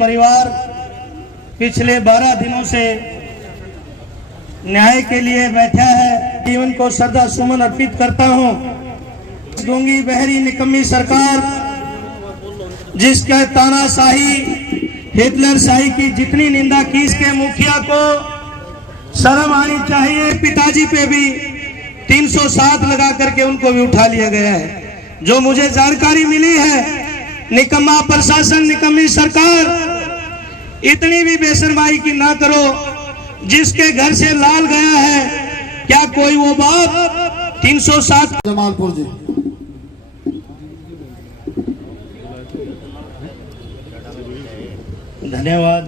परिवार पिछले 12 दिनों से न्याय के लिए बैठा है। जीवन को श्रद्धा सुमन अर्पित करता हूं। गूंगी बहरी निकम्मी सरकार जिसके तानाशाही हिटलर शाही की जितनी निंदा की, इसके मुखिया को शर्म आनी चाहिए। पिताजी पे भी 307 लगा करके उनको भी उठा लिया गया है। जो मुझे जानकारी मिली है, निकम्मा प्रशासन, निकम्मी सरकार, इतनी भी बेशर्माई की ना करो। जिसके घर से लाल गया है, क्या कोई वो बाप 307? जमालपुर जी, धन्यवाद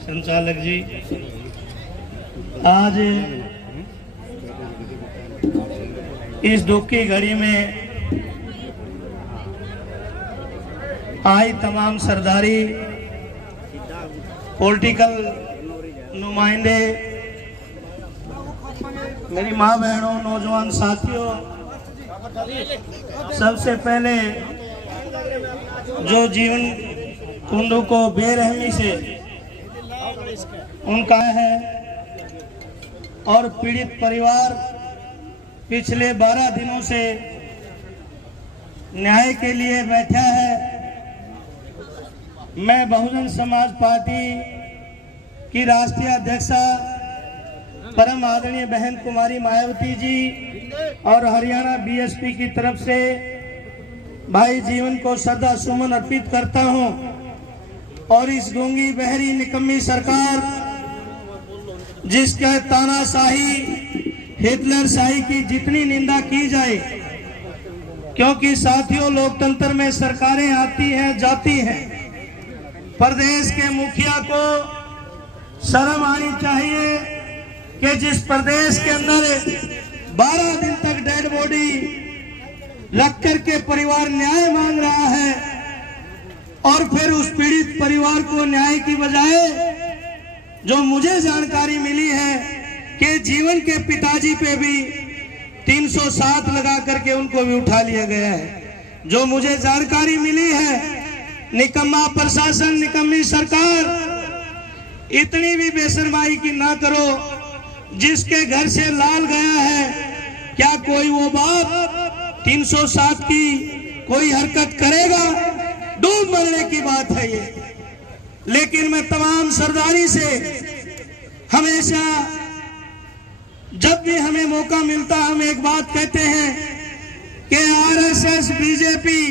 संचालक जी। आज इस दुख की घड़ी में आई तमाम सरदारी, पॉलिटिकल नुमाइंदे, मेरी माँ बहनों, नौजवान साथियों, सबसे पहले जो जीवन कुंडू को बेरहमी से उनका है और पीड़ित परिवार पिछले 12 दिनों से न्याय के लिए बैठा है। मैं बहुजन समाज पार्टी की राष्ट्रीय अध्यक्षा परम आदरणीय बहन कुमारी मायावती जी और हरियाणा बीएसपी की तरफ से भाई जीवन को श्रद्धा सुमन अर्पित करता हूं। और इस गूंगी बहरी निकम्मी सरकार जिसके तानाशाही हिटलर शाही की जितनी निंदा की जाए, क्योंकि साथियों लोकतंत्र में सरकारें आती हैं जाती हैं, प्रदेश के मुखिया को शर्म आनी चाहिए कि जिस प्रदेश के अंदर 12 दिन तक डेड बॉडी रख करके परिवार न्याय मांग रहा है और फिर उस पीड़ित परिवार को न्याय की बजाय, जो मुझे जानकारी मिली है कि जीवन के पिताजी पे भी 307 लगा करके उनको भी उठा लिया गया है। जो मुझे जानकारी मिली है, निकम्मा प्रशासन, निकम्मी सरकार, इतनी भी बेशर्माई की ना करो। जिसके घर से लाल गया है, क्या कोई वो बाप 307 की कोई हरकत करेगा? डूब मरने की बात है ये। लेकिन मैं तमाम सरदारी से हमेशा जब भी हमें मौका मिलता हम एक बात कहते हैं कि आरएसएस, बीजेपी,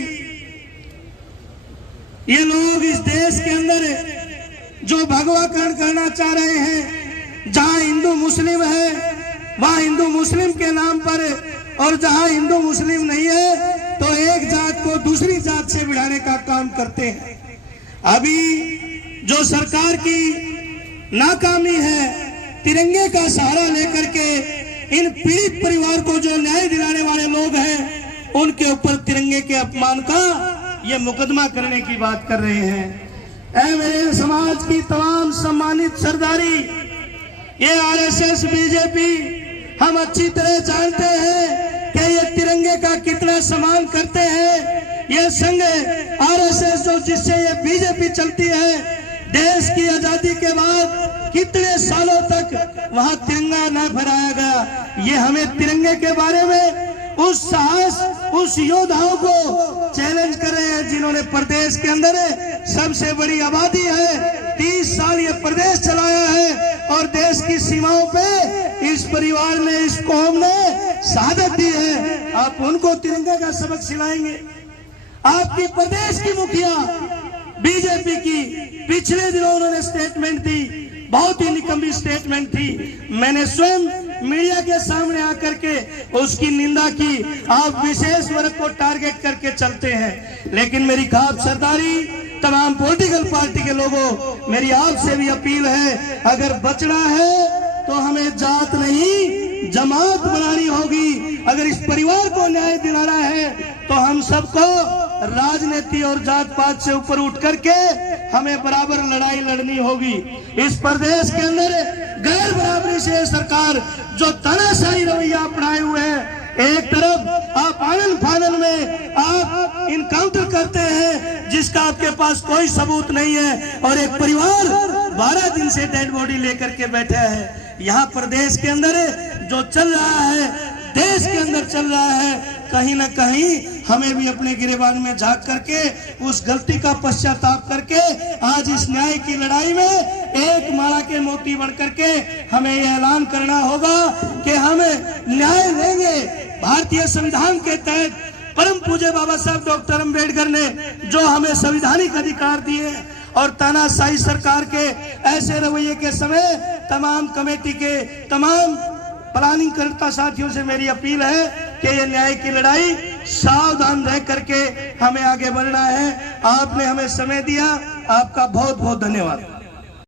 ये लोग इस देश के अंदर जो भगवाकरण करना चाह रहे हैं, जहां हिंदू मुस्लिम है वहां हिंदू मुस्लिम के नाम पर, और जहां हिंदू मुस्लिम नहीं है तो एक जात को दूसरी जात से भिड़ाने का काम करते हैं। अभी जो सरकार की नाकामी है, तिरंगे का सहारा लेकर के इन पीड़ित परिवार को जो न्याय दिलाने वाले लोग हैं, उनके ऊपर तिरंगे के अपमान का ये मुकदमा करने की बात कर रहे हैं। ऐ मेरे समाज की तमाम सम्मानित सरदारी, ये आरएसएस, बीजेपी, हम अच्छी तरह जानते हैं कि ये तिरंगे का कितना सम्मान करते हैं। ये संघ आरएसएस जो जिससे ये बीजेपी चलती है, देश की आजादी के बाद कितने सालों तक वहां तिरंगा न फहराया गया। ये हमें तिरंगे के बारे में उस साहस, उस योद्धाओं को चैलेंज कर रहे हैं जिन्होंने प्रदेश के अंदर सबसे बड़ी आबादी है, 30 साल ये प्रदेश चलाया है और देश की सीमाओं पे इस परिवार ने, इस कौम ने शहादत दी है। आप उनको तिरंगे का सबक सिलाएंगे? आपकी प्रदेश की मुखिया बीजेपी की पिछले दिनों उन्होंने स्टेटमेंट दी, बहुत ही निकम्मी स्टेटमेंट थी। मैंने स्वयं मीडिया के सामने आकर के उसकी निंदा की। आप विशेष वर्ग को टारगेट करके चलते हैं, लेकिन मेरी खाप सरदारी, तमाम पॉलिटिकल पार्टी के लोगों, मेरी आपसे भी अपील है, अगर बचना है तो हमें जात नहीं जमात बनानी होगी। अगर इस परिवार को न्याय दिलाना है तो हम सबको राजनीति और जात पात से ऊपर उठ करके हमें बराबर लड़ाई लड़नी होगी। इस प्रदेश के अंदर गैर बराबरी से सरकार जो तानाशाही रवैया अपनाए हुए है, एक तरफ आप आनन फानन में आप इनकाउंटर करते हैं जिसका आपके पास कोई सबूत नहीं है, और एक परिवार 12 दिन से डेड बॉडी लेकर के बैठा है। यहाँ प्रदेश के अंदर जो चल रहा है, देश के अंदर चल रहा है, कहीं ना कहीं हमें भी अपने गिरेबान में झांक करके उस गलती का पश्चाताप करके आज इस न्याय की लड़ाई में एक माला के मोती बन करके हमें यह ऐलान करना होगा कि हम न्याय लेंगे। भारतीय संविधान के तहत परम पूज्य बाबा साहब डॉक्टर अम्बेडकर ने जो हमें संवैधानिक अधिकार दिए, और तानाशाही सरकार के ऐसे रवैये के समय तमाम कमेटी के तमाम प्लानिंग करता साथियों से मेरी अपील है कि ये न्याय की लड़ाई सावधान रह करके हमें आगे बढ़ना है। आपने हमें समय दिया, आपका बहुत बहुत धन्यवाद।